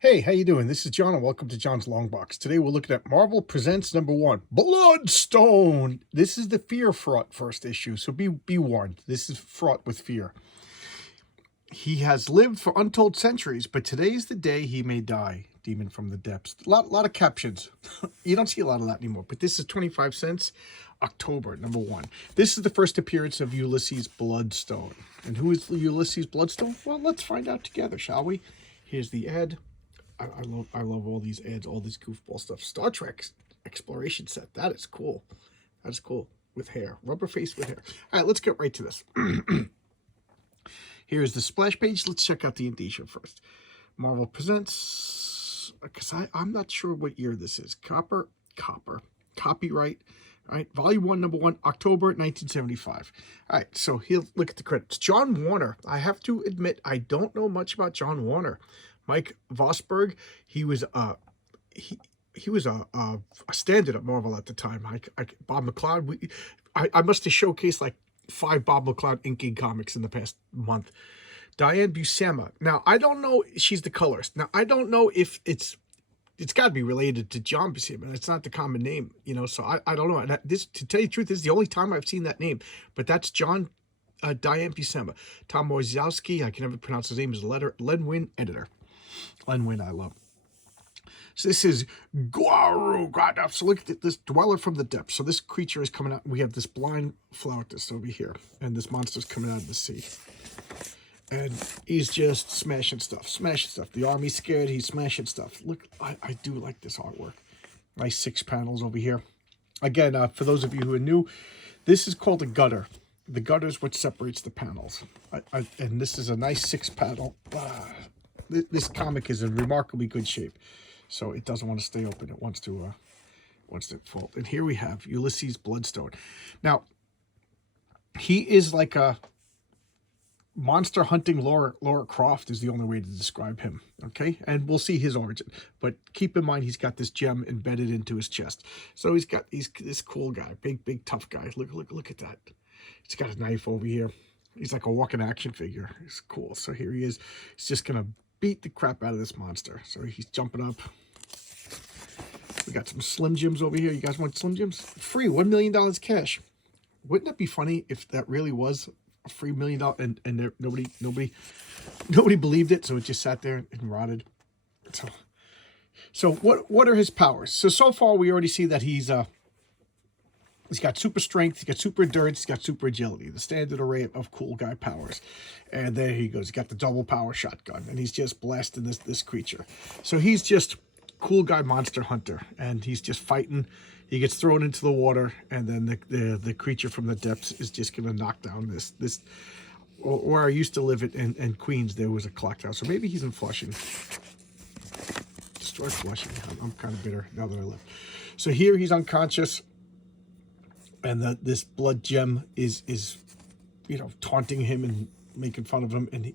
Hey, how you doing? This is John, and welcome to John's Long Box. Today we're looking at Marvel Presents #1, Bloodstone. This is the fear-fraught first issue, so be warned. This is fraught with fear. He has lived for untold centuries, but today's the day he may die. Demon from the depths. A lot of captions. You don't see a lot of that anymore, but this is 25 cents. October, #1. This is the first appearance of Ulysses Bloodstone. And who is Ulysses Bloodstone? Well, let's find out together, shall we? Here's the ad. I love all these ads, all this goofball stuff. Star Trek exploration set. That is cool. That is cool. With hair. Rubber face with hair. All right, let's get right to this. Here's the splash page. Let's check out the indicia first. Marvel Presents. Because I'm not sure what year this is. Copyright. All right, Volume 1, #1, October 1975. All right, so he'll look at the credits. John Warner. I have to admit, I don't know much about John Warner. Mike Vosberg, he was a standard at Marvel at the time. Bob McLeod, I must have showcased like 5 Bob McLeod inking comics in the past month. Diane Buscema. Now I don't know. She's the colorist. Now I don't know if it's got to be related to John Buscema. It's not the common name, So I don't know. And this, to tell you the truth, this is the only time I've seen that name. But that's Diane Buscema. Tom Wojciechowski, I can never pronounce his name, is Len Wein editor. Len Wein, I love. So this is Guaru Gradaf. So look at this dweller from the depths. So this creature is coming out. We have this blind flautist over here, and this monster's coming out of the sea. And he's just smashing stuff. The army's scared. He's smashing stuff. Look, I do like this artwork. Nice 6 panels over here. Again, for those of you who are new, this is called a gutter. The gutter is what separates the panels. And this is a nice 6 panel. This comic is in remarkably good shape, so it doesn't want to stay open. It wants to fold. And here we have Ulysses Bloodstone. Now, he is like a monster hunting Laura Croft is the only way to describe him. Okay, and we'll see his origin. But keep in mind, he's got this gem embedded into his chest. So he's this cool guy, big tough guy. Look at that. He's got a knife over here. He's like a walking action figure. He's cool. So here he is. He's just gonna beat the crap out of this monster. So he's jumping up. We got some Slim Jims over here. You guys want Slim Jims? Free, $1 million cash. Wouldn't that be funny if that really was a free $1 million and nobody believed it, so it just sat there and rotted. So what are his powers? So far we already see that he's got super strength, he's got super endurance, he's got super agility, the standard array of cool guy powers. And there he goes. He's got the double power shotgun, and he's just blasting this creature. So he's just cool guy monster hunter, and he's just fighting. He gets thrown into the water, and then the creature from the depths is just going to knock down this. Where I used to live in Queens, there was a clock tower. So maybe he's in Flushing. Destroy Flushing. I'm kind of bitter now that I left. So here he's unconscious. And this blood gem is taunting him and making fun of him, and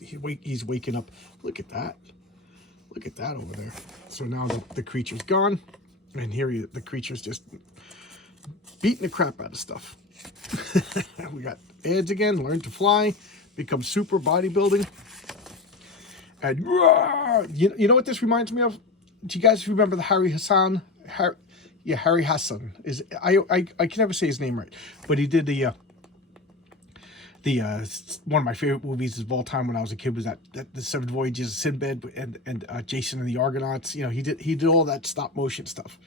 he's waking up. Look at that over there. So now the creature's gone, and here the creature's just beating the crap out of stuff. We got ads again. Learn to fly, become super bodybuilding, and you know what this reminds me of? Do you guys remember the Harry Hassan? Harry Hassan is I can never say his name right, but he did the one of my favorite movies of all time when I was a kid was that the 7 Voyages of Sinbad and Jason and the Argonauts. He did all that stop motion stuff.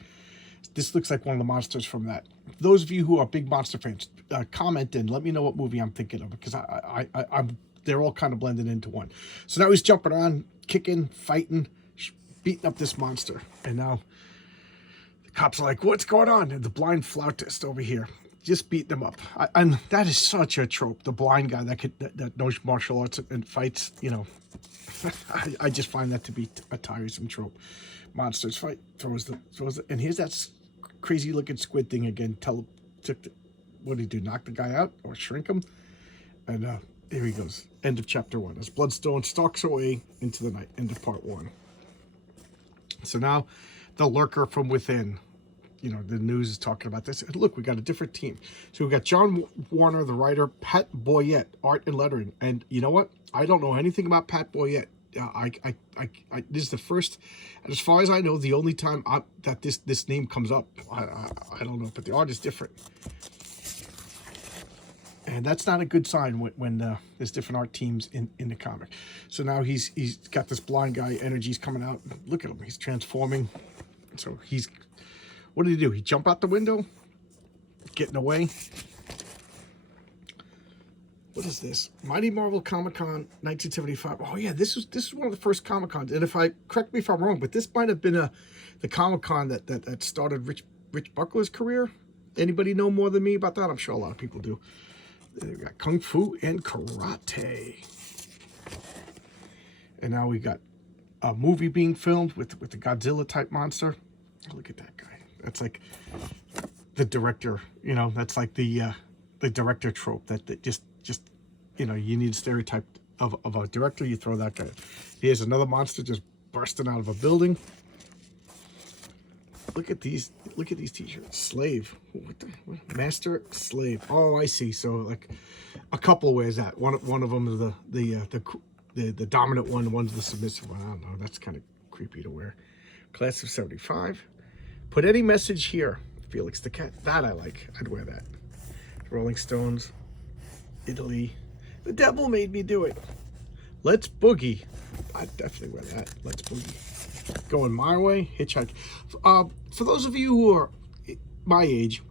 This looks like one of the monsters from that. Those of you who are big monster fans, comment and let me know what movie I'm thinking of, because I'm they're all kind of blended into one. So now he's jumping around, kicking, fighting, beating up this monster, and now cops are like, what's going on? And the blind flautist over here just beating them up. And that is such a trope. The blind guy that knows martial arts and fights, I just find that to be a tiresome trope. Monsters fight, throws the and here's that crazy looking squid thing again. What did he do? Knock the guy out or shrink him? And here he goes. End of chapter 1. As Bloodstone stalks away into the night. End of part 1. So now the lurker from within. The news is talking about this. And look, we got a different team. So we got John Warner, the writer, Pat Boyette, art and lettering. And you know what? I don't know anything about Pat Boyette. This is the first, as far as I know, the only time that this name comes up. I don't know, but the art is different, and that's not a good sign when there's different art teams in the comic. So now he's got this blind guy energies coming out. Look at him, he's transforming. So what did he do? He jump out the window, getting away. What is this? Mighty Marvel Comic Con 1975. Oh yeah, this is one of the first Comic Cons. And correct me if I'm wrong, but this might have been the Comic Con that started Rich Buckler's career. Anybody know more than me about that? I'm sure a lot of people do. We got Kung Fu and Karate. And now we got a movie being filmed with the Godzilla type monster. Look at that guy. That's like the director, you know, that's like the director trope that just you know, you need a stereotype of a director, you throw that guy. Here's another monster just bursting out of a building. Look at these t-shirts. Slave. What? Master, slave. Oh, I see. So like a couple wears that. One of them is the dominant one, one's the submissive one. I don't know. That's kind of creepy to wear. Class of 75. Put any message here. Felix the Cat. That I like. I'd wear that. Rolling Stones. Italy. The devil made me do it. Let's boogie. I'd definitely wear that. Let's boogie. Going my way. Hitchhike. For those of you who are my age,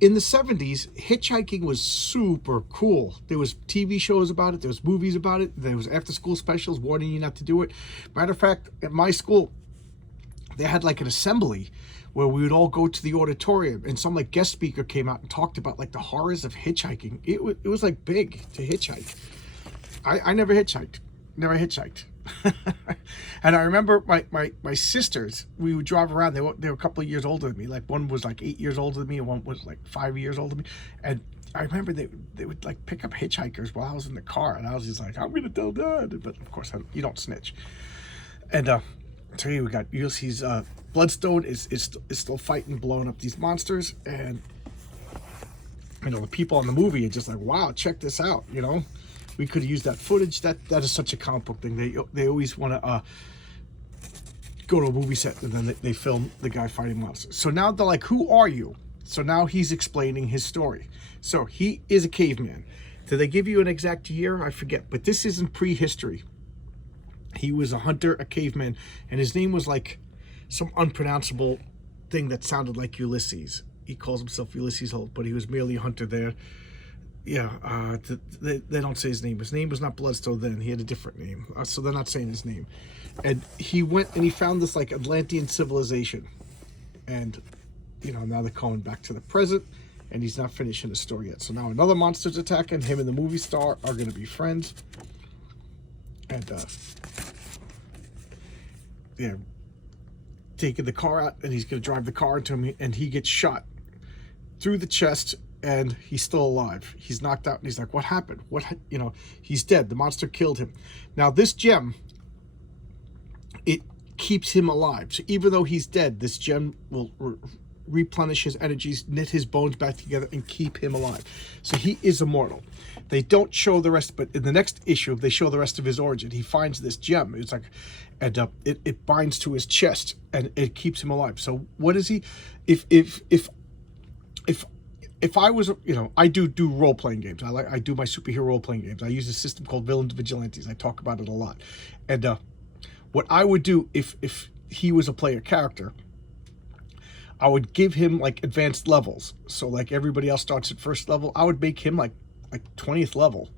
in the 70s, hitchhiking was super cool. There was TV shows about it. There was movies about it. There was after-school specials warning you not to do it. Matter of fact, at my school, they had like an assembly where we would all go to the auditorium, and some like guest speaker came out and talked about like the horrors of hitchhiking. It was like big to hitchhike. I never hitchhiked. And I remember my sisters, we would drive around. They were a couple of years older than me. Like one was like 8 years older than me, and one was like 5 years older than me. And I remember they would like pick up hitchhikers while I was in the car, and I was just like, I'm gonna tell Dad. But of course, you don't snitch. And so here we got Ulysses Bloodstone is still fighting, blowing up these monsters, and you know the people in the movie are just like, wow, check this out. You know, we could have used that footage. That is such a comic book thing. They always want to go to a movie set and then they film the guy fighting monsters. So now they're like, who are you? So now he's explaining his story. So he is a caveman. Did they give you an exact year? I forget, but this isn't prehistory. He was a hunter, a caveman, and his name was like some unpronounceable thing that sounded like Ulysses. He calls himself Ulysses Holt, but he was merely a hunter there. Yeah, they don't say his name. His name was not Bloodstone then. He had a different name. So they're not saying his name. And he went and he found this like Atlantean civilization. And, you know, now they're calling back to the present, and he's not finishing the story yet. So now another monster's attacking. Him and the movie star are going to be friends. And, yeah, taking the car out, and he's going to drive the car into him, and he gets shot through the chest, and he's still alive. He's knocked out, and he's like, what happened? You know, he's dead. The monster killed him. Now, this gem, it keeps him alive. So even though he's dead, this gem will replenish his energies, knit his bones back together, and keep him alive. So he is immortal. They don't show the rest, but in the next issue, they show the rest of his origin. He finds this gem. It's like, and it binds to his chest, and it keeps him alive. So what is he? If I was, you know, I do role-playing games. I do my superhero role-playing games. I use a system called Villains Vigilantes. I talk about it a lot. And what I would do if he was a player character, I would give him like advanced levels. So like everybody else starts at first level, I would make him like 20th level.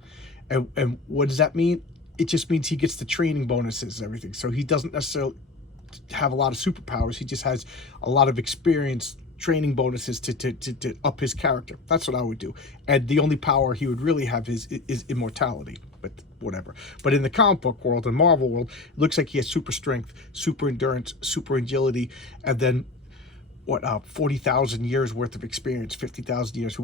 And what does that mean? It just means he gets the training bonuses and everything. So he doesn't necessarily have a lot of superpowers. He just has a lot of experience, training bonuses to up his character. That's what I would do. And the only power he would really have is immortality, but whatever. But in the comic book world and Marvel world, it looks like he has super strength, super endurance, super agility, and then 40,000 years worth of experience, 50,000 years,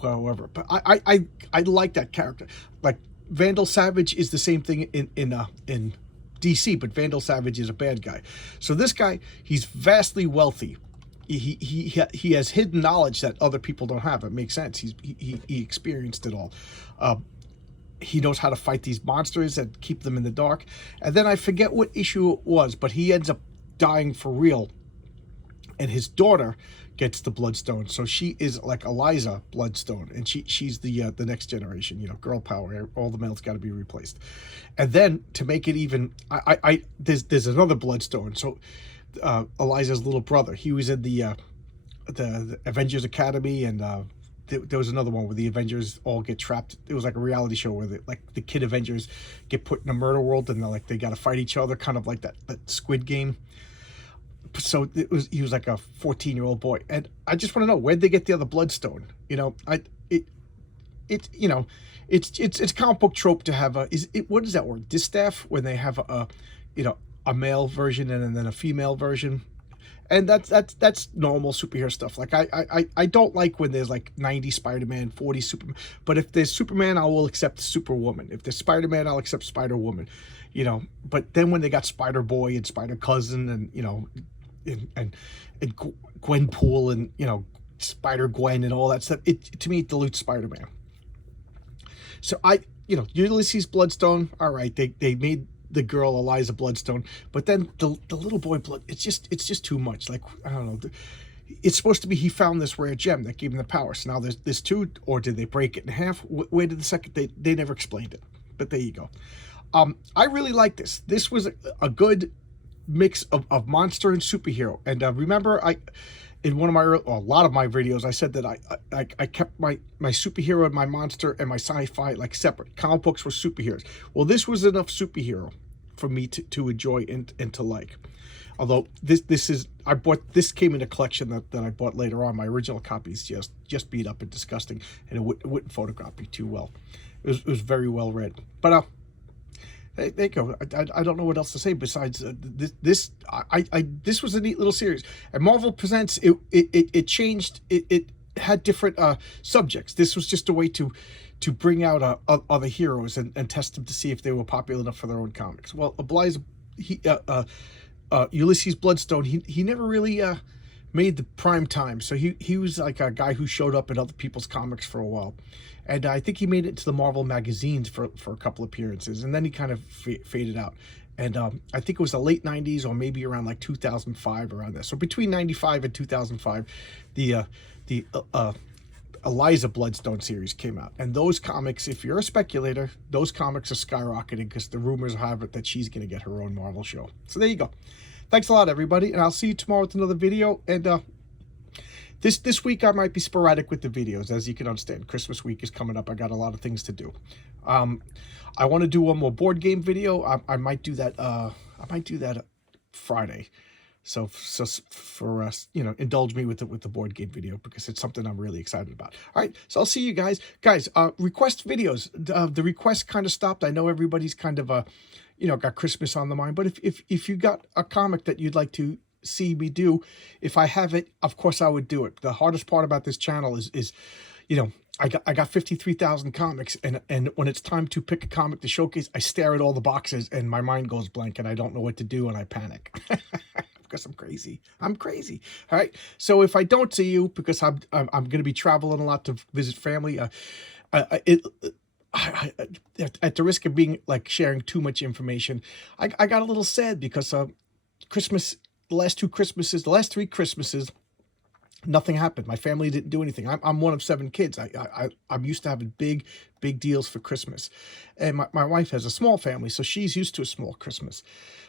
however. But I like that character. Like Vandal Savage is the same thing in DC, but Vandal Savage is a bad guy. So this guy, he's vastly wealthy. He has hidden knowledge that other people don't have. It makes sense. He experienced it all. he knows how to fight these monsters and keep them in the dark. And then I forget what issue it was, but he ends up dying for real. And his daughter gets the Bloodstone. So she is like Eliza Bloodstone. And she's the next generation, you know, girl power. All the males got to be replaced. And then to make it even, there's another Bloodstone. So Eliza's little brother, he was in the Avengers Academy, and there was another one where the Avengers all get trapped. It was like a reality show where the kid Avengers get put in a murder world, and they got to fight each other, kind of like that Squid Game. So he was like a 14-year-old boy, and I just want to know, where'd they get the other Bloodstone? You know, you know, it's comic book trope to have what is that word, distaff, when they have you know, a male version and then a female version. And that's normal superhero stuff. Like I don't like when there's like 90 Spider-Man, 40 Superman. But if there's Superman, I will accept Superwoman. If there's Spider-Man, I'll accept Spider-Woman. You know, but then when they got Spider-Boy and Spider-Cousin and, you know, and Gwenpool and, you know, Spider-Gwen and all that stuff, to me it dilutes Spider-Man. So you know, Ulysses Bloodstone, all right, they made the girl Eliza Bloodstone, but then the little boy Blood, it's just too much. Like, I don't know, it's supposed to be he found this rare gem that gave him the power. So now there's two, or did they break it in half? Where did the second? They never explained it, but there you go. I really like this. This was a good mix of monster and superhero. And remember, in one of my, or a lot of my videos, I said that I kept my superhero and my monster and my sci-fi like separate. Comic books were superheroes. Well, this was enough superhero for me to enjoy and to like. Although this came in a collection that I bought later on. My original copy is just beat up and disgusting, and it wouldn't photograph me too well. It was very well read. But there you go. I don't know what else to say besides this. This was a neat little series. And Marvel Presents, it changed. It had different subjects. This was just a way to bring out other heroes and test them to see if they were popular enough for their own comics. Well, Ulysses Bloodstone, he never really made the prime time. So he was like a guy who showed up in other people's comics for a while. And I think he made it to the Marvel magazines for a couple appearances, and then he kind of faded out. And I think it was the late 90s, or maybe around like 2005, around there. So between 95 and 2005, the Eliza Bloodstone series came out. And those comics, if you're a speculator, those comics are skyrocketing because the rumors have it that she's going to get her own Marvel show. So there you go. Thanks a lot, everybody, and I'll see you tomorrow with another video. And this week I might be sporadic with the videos, as you can understand. Christmas week is coming up. I got a lot of things to do. I want to do one more board game video. I might do that. I might do that Friday. So for us, you know, indulge me with the board game video, because it's something I'm really excited about. All right, so I'll see you guys. Request videos. The requests kind of stopped. I know everybody's kind of you know, got Christmas on the mind. But if you got a comic that you'd like to see me do, if I have it, of course I would do it. The hardest part about this channel is you know, I got 53,000 comics, and when it's time to pick a comic to showcase, I stare at all the boxes and my mind goes blank and I don't know what to do and I panic. Because I'm crazy. I'm crazy. All right. So if I don't see you, because I'm going to be traveling a lot to visit family, at the risk of being like sharing too much information, I got a little sad because Christmas, the last three Christmases, nothing happened. My family didn't do anything. I'm one of 7 kids. I'm used to having big deals for Christmas. And my wife has a small family, so she's used to a small Christmas.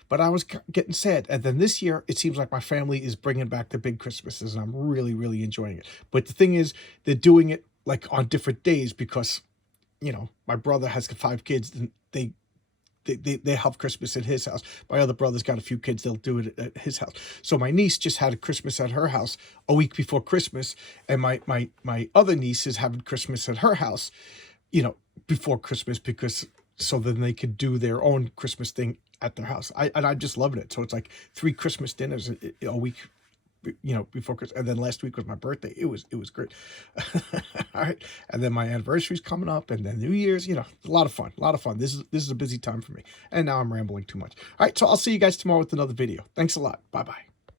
But I was getting sad. And then this year, it seems like my family is bringing back the big Christmases, and I'm really enjoying it. But the thing is, they're doing it like on different days because, you know, my brother has 5 kids, and they have Christmas at his house. My other brother's got a few kids, they'll do it at his house. So my niece just had a Christmas at her house a week before Christmas, and my other niece is having Christmas at her house, you know, before Christmas, because so then they could do their own Christmas thing at their house. I'm just loving it. So it's like 3 Christmas dinners a week, you know, before Christmas. And then last week was my birthday. It was great. All right. And then my anniversary's coming up, and then New Year's, you know, a lot of fun. This is a busy time for me. And now I'm rambling too much. All right. So I'll see you guys tomorrow with another video. Thanks a lot. Bye-bye.